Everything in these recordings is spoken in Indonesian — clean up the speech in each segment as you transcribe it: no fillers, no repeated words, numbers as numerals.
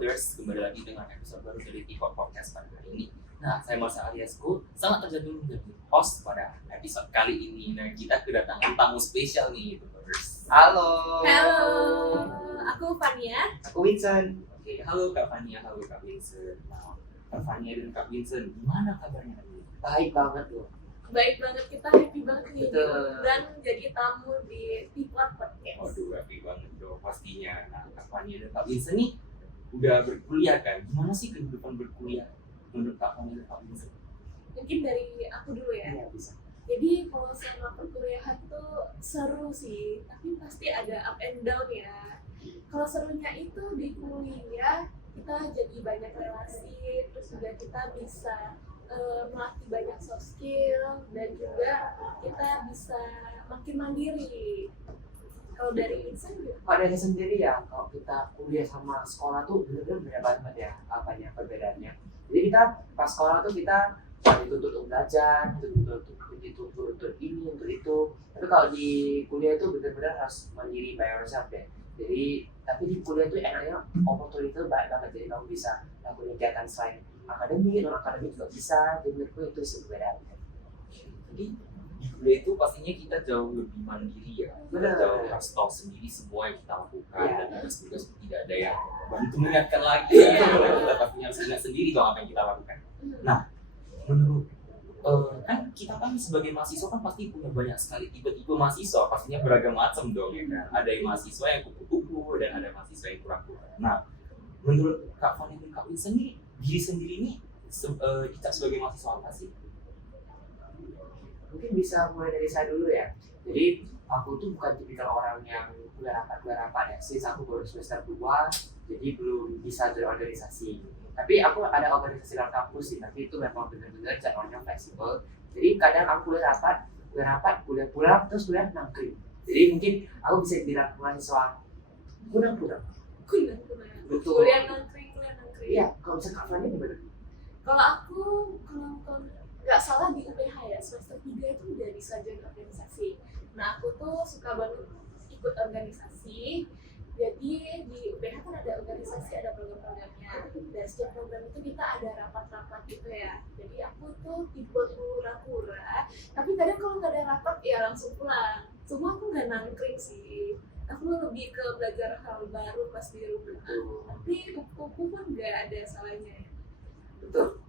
Poders, kembali lagi dengan episode baru dari T-Pop Podcast pada hari ini. Nah, saya Marcel Aliasku, sangat terjadul menjadi host pada episode kali ini. Nah, kita kedatangan tamu spesial nih, Poders. Halo. Halo, aku Fania. Aku Winston. Oke, halo Kak Fania, halo Kak Vincent. Nah, Kak Fania dan Kak Vincent, gimana kabarnya hari ini? Baik banget loh. Baik banget, kita happy banget nih Betul. dan jadi tamu di T-Pop Podcast. Waduh, happy banget dong pastinya. Nah, Kak Fania dan Kak Vincent nih udah berkuliah kan? Gimana sih kehidupan berkuliah menurut Kak Fania dan Kak Vincent? Mungkin dari aku dulu ya. Iya bisa. Jadi kalau selama perkuliahan tuh seru sih, tapi pasti ada up and down ya. Kalau serunya itu di kuliah kita jadi banyak relasi, terus juga kita bisa melatih banyak soft skill dan juga kita bisa makin mandiri. Kalau dari Vincent juga? Kalau dari saya sendiri ya, kalau kita kuliah sama sekolah tuh bener-bener beda banget ya apanya perbedaannya. Jadi kita pas sekolah tuh kita dituntut untuk belajar, dituntut untuk ini, untuk itu. Tapi kalau di kuliah itu bener-bener harus mandiri by yourself ya. Jadi tapi di kuliah tuh enaknya opportunity itu banyak banget, jadi kamu bisa lakukan kegiatan selain akademik, non akademik juga bisa. Jadi menurutku itu sih perbedaannya. Jadi di kuliah itu pastinya kita jauh lebih mandiri ya. Kita Benar. jauh harus tahu sendiri semua yang kita lakukan Iya. dan tugas-tugas tidak ada yang bantu mengingatkan lagi ya. Iya. Kita pastinya harus ingat sendiri dong apa yang kita lakukan. Nah, menurut kan kita kan sebagai mahasiswa kan pasti punya banyak sekali tipe-tipe mahasiswa, pastinya beragam macam dong ya kan. Ada yang mahasiswa yang kupu-kupu dan ada mahasiswa yang kura-kura. Nah, menurut Kak Fani dan Kak Vincent nih, diri sendiri nih dicap sebagai mahasiswa apa sih? Mungkin bisa mulai dari saya dulu ya. Jadi aku tuh bukan tipikal orang yang kuliah rapat ya. Since aku baru semester 2, jadi belum bisa join organisasi. Tapi aku ada organisasi luar kampus sih, tapi itu memang benar-benar jadwalnya fleksibel. Jadi kadang aku kuliah rapat, kuliah pulang, terus kuliah nangkring. Jadi mungkin aku bisa bilang mahasiswa kurang-kurang. Kuliah Betul. kuliah nangkring. Iya, kalau bisa Kak Fani gimana? Kalau aku, kalau nggak salah di UPH ya, semester 3 itu udah bisa join organisasi. Nah aku tuh suka banget ikut organisasi. Jadi di UPH kan ada organisasi, ada program-programnya. Dan setiap program itu kita ada rapat-rapat gitu ya. Jadi aku tuh tipe kura-kura. Tapi kadang kalau nggak ada rapat ya langsung pulang. Cuma aku nggak nangkring sih. Aku lebih ke belajar hal baru pas di rumah. Tapi kupu-kupu pun nggak ada salahnya ya. Betul.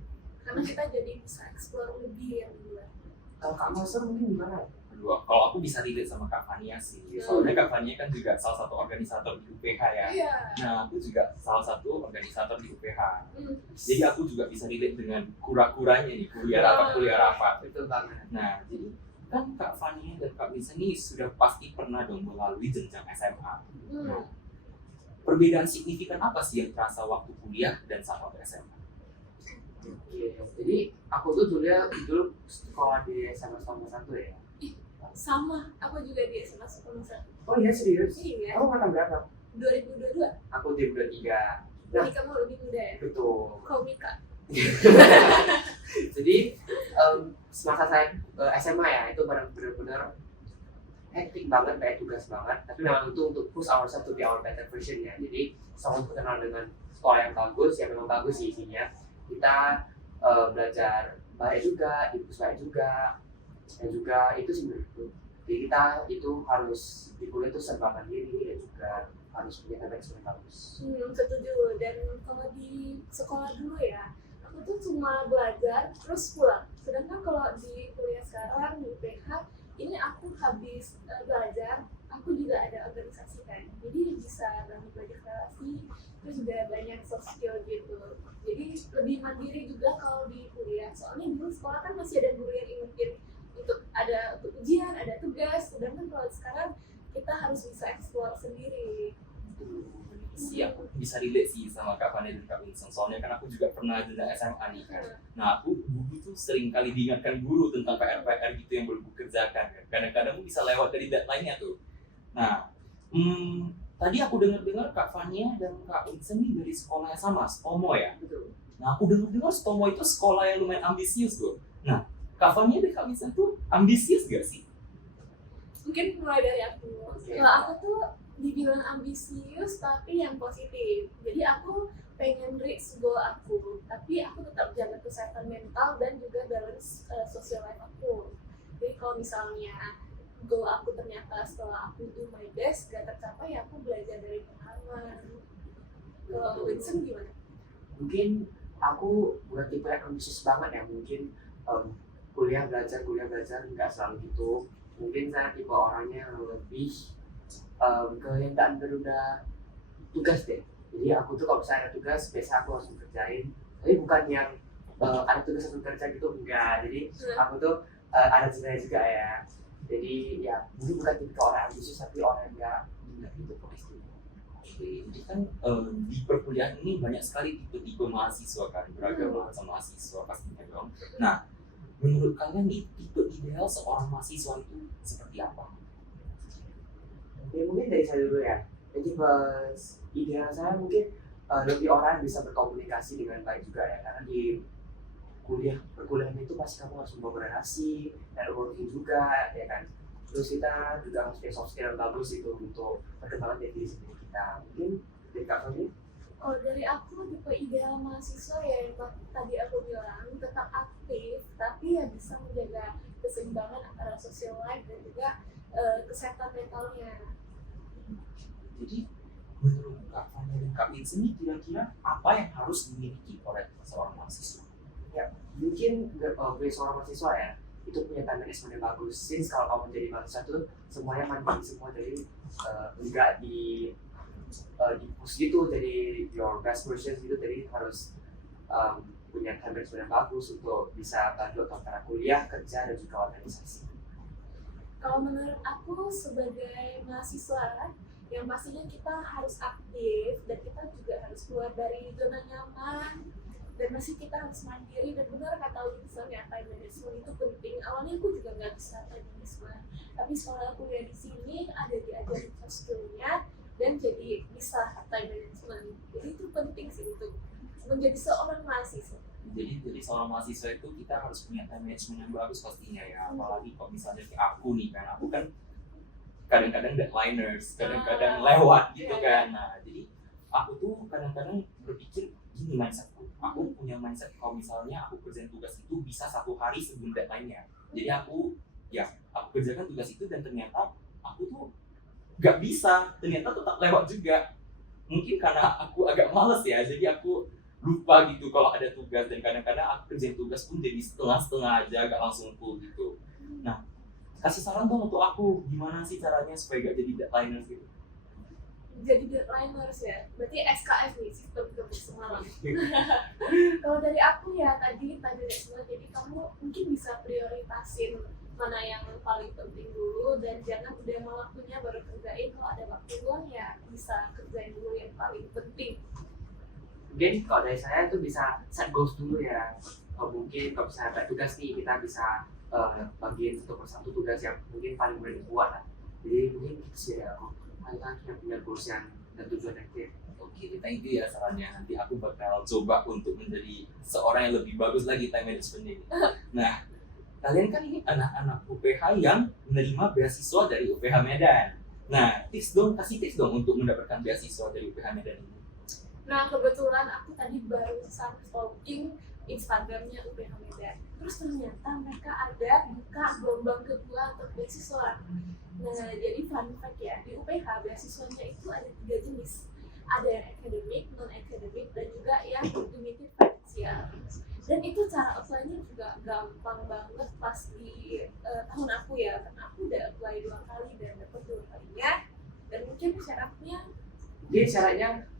Karena kita jadi bisa explore lebih yang luar. Kalau Kak Master mungkin gimana? Aduh, kalau aku bisa relate sama Kak Fania sih. Soalnya Kak Fania kan juga salah satu organisator di UPH ya. Iya. Nah, aku juga salah satu organisator di UPH. Hmm. Jadi aku juga bisa relate dengan kura-kuranya nih, kuliah rapat. Betul banget. Nah, jadi kan Kak Fania dan Kak Vincent ini sudah pasti pernah dong melalui jenjang SMA. Hmm. Perbedaan signifikan apa sih yang terasa waktu kuliah dan saat waktu SMA? Oke, jadi aku tuh dulu sekolah di SMA 1 ya. Sama, aku juga di SMA 1. Oh iya serius? Iya, Kamu angkatan berapa? 2022. Aku di 23. Jadi kamu lebih muda ya? Betul. Komika. Jadi semasa saya SMA ya itu benar-benar hektik banget, banyak tugas banget. Tapi memang itu untuk push ourselves to be our better version ya. Jadi selalu kenal dengan sekolah yang bagus, ya memang bagus sih isinya. Kita belajar baik juga, di push baik juga, dan juga itu sih menurutku. Jadi kita itu harus di kuliah itu serba mandiri dan juga harus punya efek yang bagus. Setuju. Dan kalau di sekolah dulu ya, aku tuh cuma belajar terus pulang. Sedangkan kalau di kuliah sekarang di UPH, ini aku habis belajar, aku juga ada organisasi kan. Jadi bisa banyak relasi, terus juga banyak soft skill gitu. Jadi lebih mandiri juga kalau di kuliah. Soalnya dulu sekolah kan masih ada guru yang ingetin untuk ujian, ada tugas. Sedangkan kalau sekarang kita harus bisa explore sendiri. Sih aku bisa relate sih sama Kak Fani dan Kak Vincent. Soalnya kan aku juga pernah jenjang SMA nih kan. Nah aku dulu tuh sering kali diingatkan guru tentang PR-PR gitu yang belum kukerjakan kan. Kadang-kadang bisa lewat dari deadline-nya tuh. Nah, tadi aku dengar Kak Fania dan Kak Vincent nih dari sekolah yang sama, Stomo ya. Betul. Nah aku dengar Stomo itu sekolah yang lumayan ambisius loh. Nah Kak Fania dan Kak Vincent tuh ambisius gak sih? Mungkin mulai dari aku. Kalau aku tuh dibilang ambisius tapi yang positif. Jadi aku pengen reach goal aku, tapi aku tetap jaga kesehatan mental dan juga balance social life aku. Jadi kalau misalnya goal aku ternyata setelah aku do my best gak tercapai, ya aku belajar dari pengalaman. Kalau Vincent gimana? Mungkin aku bukan tipe yang ambisius banget ya, mungkin kuliah belajar nggak selalu gitu. Mungkin saya tipe orangnya yang lebih ke yang tak menunda tugas deh. Jadi aku tuh kalau misalnya ada tugas biasa aku langsung kerjain, tapi bukan yang ada tugas langsung kerja gitu, enggak. Jadi aku tuh ada jeda juga ya. Jadi ya mungkin bukan tipe orang ambisius, tapi orang yang nggak gitu pasti. Oke, jadi kan di perkuliahan ini banyak sekali tipe-tipe mahasiswa kan, beragam macam mahasiswa pastinya dong. Nah, menurut kalian nih, tipe ideal seorang mahasiswa itu seperti apa? Ya mungkin dari saya dulu ya. Jadi ideal saya mungkin lebih orang yang bisa berkomunikasi dengan baik juga ya, karena di perkuliahan itu pasti kamu harus membawa relasi, networking juga ya kan. Terus kita juga harus punya soft skill yang bagus itu untuk perkembangan diri sendiri kita. Mungkin dari Kak Fani? Oh, dari aku tipe ideal mahasiswa ya yang tadi aku bilang, tetap aktif tapi ya bisa menjaga keseimbangan antara social life dan juga kesehatan mentalnya. Jadi, menurut Kak Fania dan Kak Vincent ini kira-kira apa yang harus dimiliki oleh seorang mahasiswa? Ya, mungkin bagi seorang mahasiswa ya, itu punya time management yang bagus. Since kalau kamu menjadi mahasiswa tuh semuanya mandiri semua, jadi enggak di push gitu, jadi your best version gitu, jadi harus punya time management yang bagus untuk bisa bantu antara kuliah, kerja, dan juga organisasi. Kalau menurut aku sebagai mahasiswa, yang pastinya kita harus aktif dan kita juga harus keluar dari zona nyaman, dan masih kita harus mandiri. Dan benar kata Winston ya, time management itu penting. Awalnya aku juga nggak bisa time management, tapi setelah kuliah di sini ada diajarin soft skillnya dan jadi bisa time management. Jadi itu penting sih untuk menjadi seorang mahasiswa. Jadi seorang mahasiswa itu kita harus punya time management yang bagus pastinya ya. Apalagi kalau misalnya kayak aku nih kan, aku kan kadang-kadang deadliners, kadang-kadang lewat gitu kan. Nah, jadi aku tuh kadang-kadang berpikir gini mindsetku. Aku punya mindset kalau misalnya aku kerjain tugas itu bisa 1 hari sebelum deadline-nya. Jadi aku kerjakan tugas itu dan ternyata aku tuh nggak bisa, ternyata tetap lewat juga. Mungkin karena aku agak males ya, jadi aku lupa gitu kalau ada tugas, dan kadang-kadang aku kerjain tugas pun jadi setengah-setengah aja, gak langsung full gitu. Nah, kasih saran dong untuk aku, gimana sih caranya supaya gak jadi deadliners gitu? Jadi deadliners ya, berarti SKS nih, sistem kerja semalam. Kalau dari aku ya tadi semua, jadi kamu mungkin bisa prioritasin mana yang paling penting dulu, dan jangan udah mau waktunya baru kerjain. Kalau ada waktu luang ya bisa kerjain dulu yang paling penting. Mungkin kalau dari saya itu bisa set goals dulu ya. Mungkin kalau misalnya ada tugas nih, kita bisa bagiin satu persatu tugas yang mungkin paling mudah dibuat lah. Jadi mungkin kita sih ya, kita punya goals yang dan tujuan yang clear. Oke, thank you ya sarannya. Nanti aku bakal coba untuk menjadi seorang yang lebih bagus lagi time management ini. Nah, kalian kan ini anak-anak UPH yang menerima beasiswa dari UPH Medan. Nah, kasih tips dong untuk mendapatkan beasiswa dari UPH Medan ini. Nah, kebetulan aku tadi barusan stalking Instagramnya UPH Medan. Terus ternyata mereka ada buka gelombang kedua untuk beasiswa. Nah, jadi fun fact ya, di UPH beasiswanya itu ada 3 jenis. Ada yang akademik, non-akademik, dan juga yang limited financial. Dan itu cara apply-nya juga gampang banget pas di tahun aku ya, karena aku udah apply 2 kali dan dapet 2 kalinya. Dan mungkin syaratnya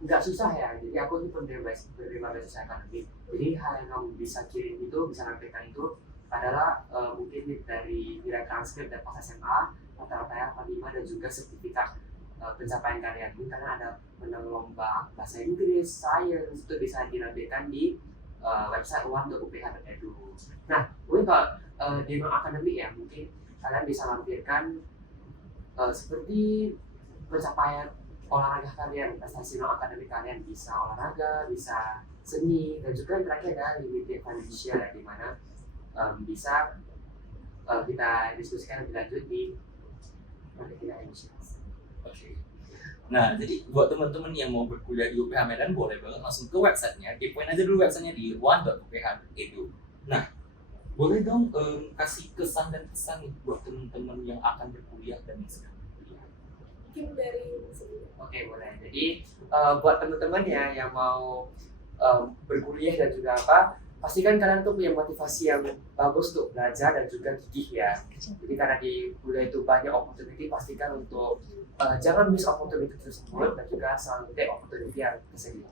nggak susah ya. Jadi aku ini penerima beasiswa akademik. Jadi hal yang kamu bisa kirim itu, bisa nampilkan itu adalah mungkin dari nilai transkrip dan pas SMA, rata-rata 45, dan juga sertifikat pencapaian kalian. Karena ada menang lomba bahasa Inggris, sains, itu bisa dinampilkan di website one.uph.edu. Nah, mungkin kalau di non akademik ya, mungkin kalian bisa lampirkan seperti pencapaian olahraga kalian, prestasi non akademik kalian, bisa olahraga, bisa seni, dan juga yang terakhir ada limited financial ya, di mana bisa kita diskusikan lebih lanjut di Merdeka Indonesia. Oke. Nah, jadi buat teman-teman yang mau berkuliah di UPH Medan boleh banget langsung ke websitenya, kepoin aja dulu websitenya di one.uph.edu. Nah, boleh dong kasih kesan dan pesan nih buat teman-teman yang akan berkuliah dan yang sedang berkuliah. Mungkin dari sebelum. Oke, boleh. Jadi buat teman-teman ya yang mau berkuliah dan juga pastikan kalian tuh punya motivasi yang bagus untuk belajar dan juga gigih ya. Jadi karena di kuliah itu banyak opportunity, pastikan untuk jangan miss opportunity tersebut dan juga selalu take opportunity yang tersedia.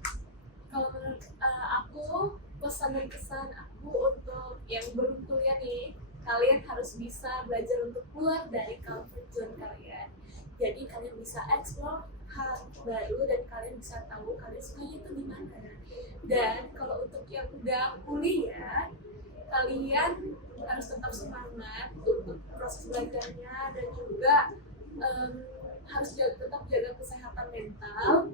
Kalau menurut aku, pesan dan kesan aku untuk yang baru kuliah nih, kalian harus bisa belajar untuk keluar dari comfort zone kalian. Jadi kalian bisa explore hal baru dan kalian bisa tahu kalian sukanya itu di mana. Dan kalau untuk yang udah kuliah, kalian harus tetap semangat untuk proses belajarnya dan juga harus tetap jaga kesehatan mental.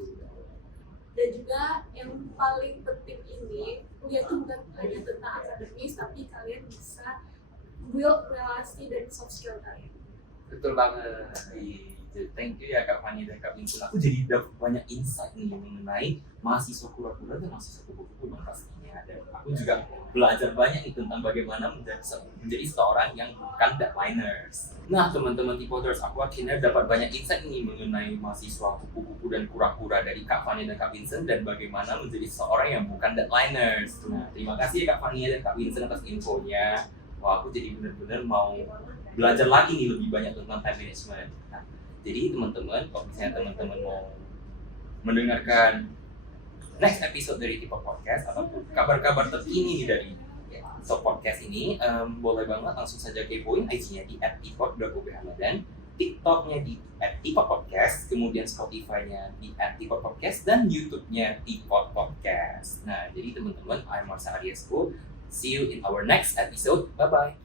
Dan juga yang paling penting ini, kuliah itu bukan hanya tentang akademis, tapi kalian bisa build relasi dan soft skill kalian. Betul banget. Thank you ya Kak Fani dan Kak Vincent. Aku jadi dapat banyak insight nih mengenai mahasiswa kura-kura dan mahasiswa kupu-kupu dong pastinya. Dan aku juga belajar banyak nih tentang bagaimana menjadi seorang yang bukan deadliners. Nah teman-teman Tipoders, aku akhirnya dapat banyak insight nih mengenai mahasiswa kupu-kupu dan kura-kura dari Kak Fani dan Kak Vincent dan bagaimana menjadi seorang yang bukan deadliners. Nah terima kasih ya Kak Fani dan Kak Vincent atas infonya. Wah aku jadi benar-benar mau belajar lagi nih lebih banyak tentang time management. Nah, jadi teman-teman, kalau misalnya teman-teman mau mendengarkan next episode dari Tipod Podcast ataupun kabar-kabar terkini dari Top Podcast ini, boleh banget langsung saja kepoin IG-nya di @tipod.uph-medan, TikTok-nya di @tipodpodcast, kemudian Spotify-nya di @tipodpodcast, dan YouTube-nya Tipod Podcast. Nah, jadi teman-teman, I'm Marsa Ariesco. See you in our next episode. Bye-bye.